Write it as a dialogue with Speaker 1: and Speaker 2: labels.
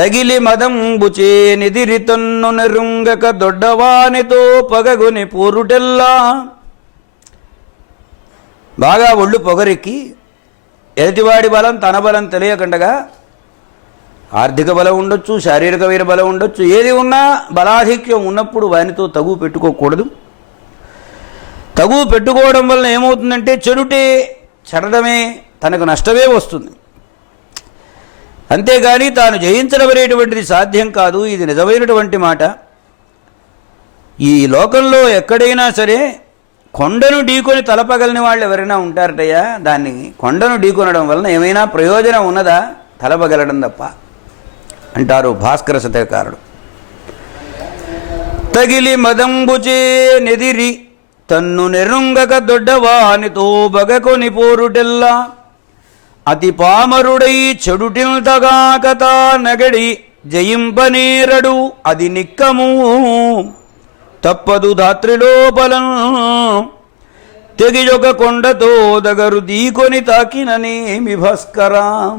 Speaker 1: తగిలి మదంబుచే నిదిరి తన్ను నెరుంగక దొడ్డవానితో పగగుని పోరుటెల్లా. బాగా ఒళ్ళు పొగరెక్కి ఎదుటివాడి బలం తన బలం తెలియకుండగా ఆర్థిక బలం ఉండొచ్చు శారీరకమైన బలం ఉండొచ్చు ఏది ఉన్నా బలాధిక్యం ఉన్నప్పుడు వానితో తగు పెట్టుకోకూడదు. తగు పెట్టుకోవడం వలన ఏమవుతుందంటే చెడుటే చెడడమే తనకు నష్టమే వస్తుంది. అంతేగాని తాను జయించడం అనేటువంటిది సాధ్యం కాదు ఇది నిజమైనటువంటి మాట. ఈ లోకంలో ఎక్కడైనా సరే కొండను ఢీకొని తలపగలని వాళ్ళు ఎవరైనా ఉంటారటయ్యా? దాన్ని కొండను ఢీకొనడం వలన ఏమైనా ప్రయోజనం ఉన్నదా? తలపగలడం తప్ప అంటారు భాస్కర శతకారుడు తగిలి మదంబుచే నెదిరి తన్ను నెరుంగక దొడ్డవానితో బగకొని పోరుటెల్లా. అతి పామరుడై చెడుటిల్తగాకత నగడి జయింపనేరడు అది నిక్కము. తప్పదు ధాత్రిలోపలం తెగిజొక కొండతో దగరు దీకొని తాకిననేమి భాస్కరాం.